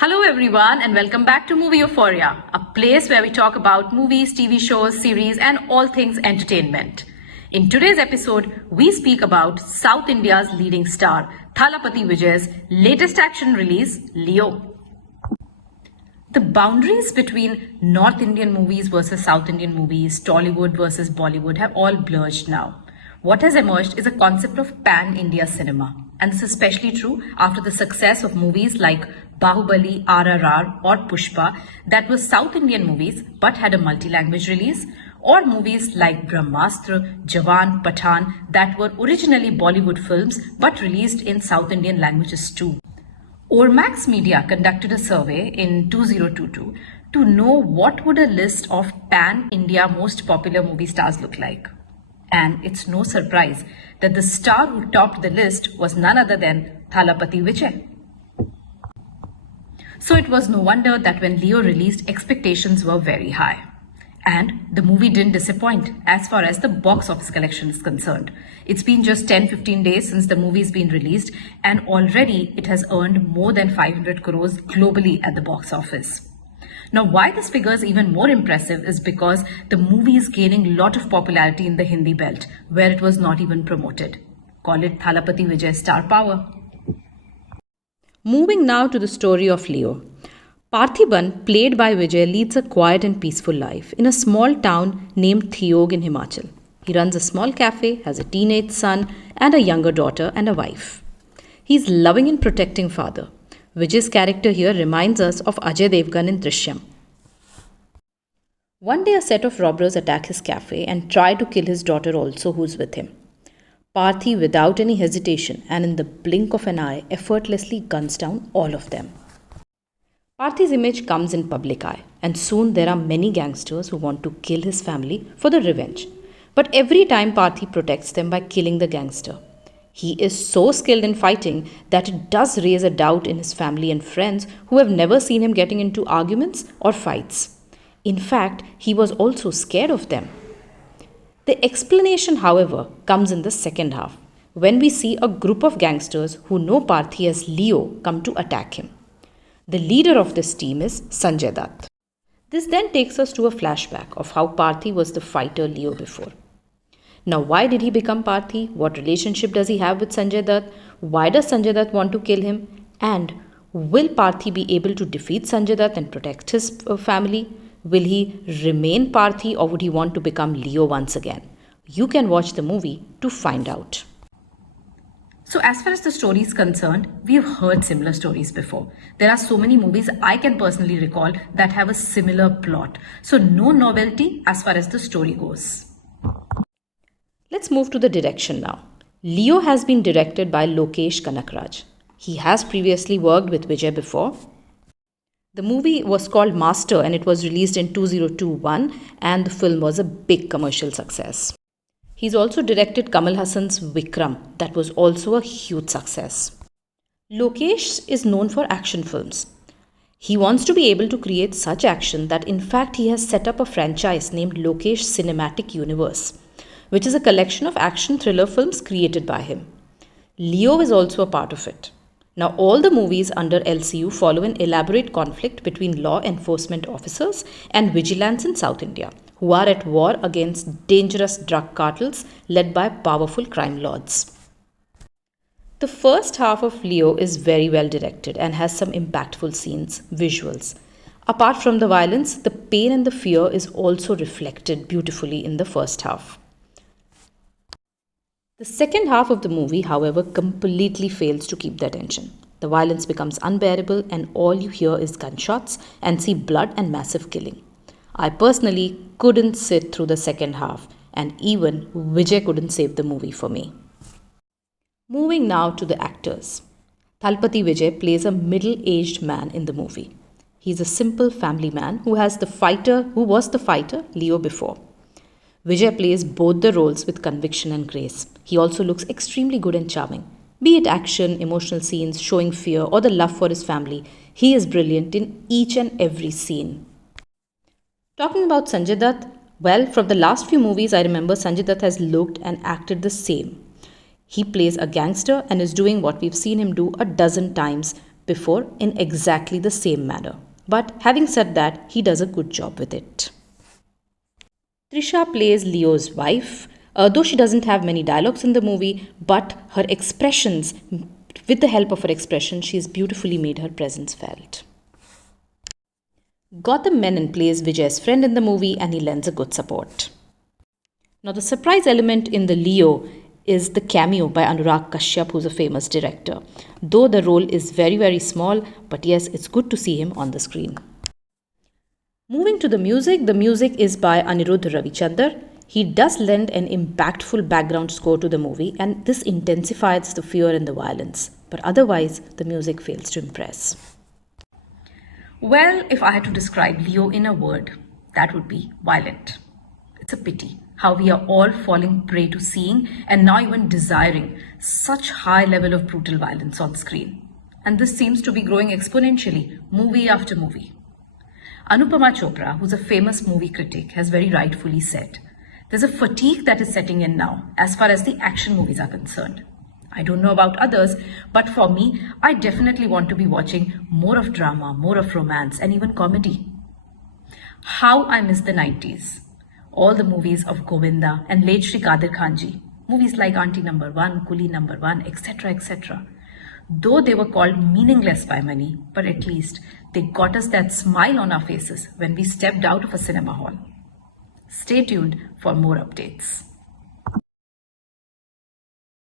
Hello, everyone, and welcome back to Movie Euphoria, a place where we talk about movies, TV shows, series, and all things entertainment. In today's episode, we speak about South India's leading star, Thalapathy Vijay's latest action release, Leo. The boundaries between North Indian movies versus South Indian movies, Tollywood versus Bollywood have all blurred now. What has emerged is a concept of pan-India cinema. And this is especially true after the success of movies like Bahubali, RRR or Pushpa that were South Indian movies but had a multi-language release, or movies like Brahmastra, Jawan, Pathan that were originally Bollywood films but released in South Indian languages too. Ormax Media conducted a survey in 2022 to know what would a list of pan-India most popular movie stars look like. And it's no surprise that the star who topped the list was none other than Thalapathy Vijay. So it was no wonder that when Leo released, expectations were very high. And the movie didn't disappoint as far as the box office collection is concerned. It's been just 10-15 days since the movie's been released, and already it has earned more than 500 crores globally at the box office. Now, why this figure is even more impressive is because the movie is gaining a lot of popularity in the Hindi belt, where it was not even promoted. Call it Thalapathy Vijay star power. Moving now to the story of Leo. Parthiban, played by Vijay, leads a quiet and peaceful life in a small town named Thiog in Himachal. He runs a small cafe, has a teenage son and a younger daughter and a wife. He's loving and protecting father. Vijay's character here reminds us of Ajay Devgan in Drishyam. One day a set of robbers attack his cafe and try to kill his daughter also, who's with him. Parthi, without any hesitation and in the blink of an eye, effortlessly guns down all of them. Parthi's image comes in public eye, and soon there are many gangsters who want to kill his family for the revenge. But every time Parthi protects them by killing the gangster. He is so skilled in fighting that it does raise a doubt in his family and friends who have never seen him getting into arguments or fights. In fact, he was also scared of them. The explanation, however, comes in the second half, when we see a group of gangsters who know Parthi as Leo come to attack him. The leader of this team is Sanjay Dutt. This then takes us to a flashback of how Parthi was the fighter Leo before. Now, why did he become Parthi? What relationship does he have with Sanjay Dutt? Why does Sanjay Dutt want to kill him? And will Parthi be able to defeat Sanjay Dutt and protect his family? Will he remain Parthi or would he want to become Leo once again? You can watch the movie to find out. So as far as the story is concerned, we've heard similar stories before. There are so many movies I can personally recall that have a similar plot. So no novelty as far as the story goes. Let's move to the direction now. Leo has been directed by Lokesh Kanakraj. He has previously worked with Vijay before. The movie was called Master and it was released in 2021 and the film was a big commercial success. He's also directed Kamal Hassan's Vikram, that was also a huge success. Lokesh is known for action films. He wants to be able to create such action that in fact he has set up a franchise named Lokesh Cinematic Universe, which is a collection of action thriller films created by him. Leo is also a part of it. Now, all the movies under LCU follow an elaborate conflict between law enforcement officers and vigilance in South India, who are at war against dangerous drug cartels led by powerful crime lords. The first half of Leo is very well directed and has some impactful scenes, visuals. Apart from the violence, the pain and the fear is also reflected beautifully in the first half. The second half of the movie, however, completely fails to keep the attention. The violence becomes unbearable and all you hear is gunshots and see blood and massive killing. I personally couldn't sit through the second half and even Vijay couldn't save the movie for me. Moving now to the actors. Thalapathy Vijay plays a middle-aged man in the movie. He's a simple family man who was the fighter Leo before. Vijay plays both the roles with conviction and grace. He also looks extremely good and charming. Be it action, emotional scenes, showing fear, or the love for his family, he is brilliant in each and every scene. Talking about Sanjay Dutt, well, from the last few movies I remember Sanjay Dutt has looked and acted the same. He plays a gangster and is doing what we've seen him do a dozen times before in exactly the same manner. But having said that, he does a good job with it. Trisha plays Leo's wife. Though she doesn't have many dialogues in the movie, but her expressions, with the help of her expression, she's beautifully made her presence felt. Gautam Menon plays Vijay's friend in the movie and he lends a good support. Now, the surprise element in the Leo is the cameo by Anurag Kashyap, who's a famous director. Though the role is very, very small, but yes, it's good to see him on the screen. Moving to the music is by Anirudh Ravichander. He does lend an impactful background score to the movie, and this intensifies the fear and the violence. But otherwise, the music fails to impress. Well, if I had to describe Leo in a word, that would be violent. It's a pity how we are all falling prey to seeing and now even desiring such high level of brutal violence on screen. And this seems to be growing exponentially, movie after movie. Anupama Chopra, who's a famous movie critic, has very rightfully said, there's a fatigue that is setting in now as far as the action movies are concerned. I don't know about others, but for me, I definitely want to be watching more of drama, more of romance, and even comedy. How I miss the 90s. All the movies of Govinda and late Shri Kadir Khanji, movies like Auntie Number 1, Coolie Number 1, etc., etc. Though they were called meaningless by many, but at least they got us that smile on our faces when we stepped out of a cinema hall. Stay tuned for more updates.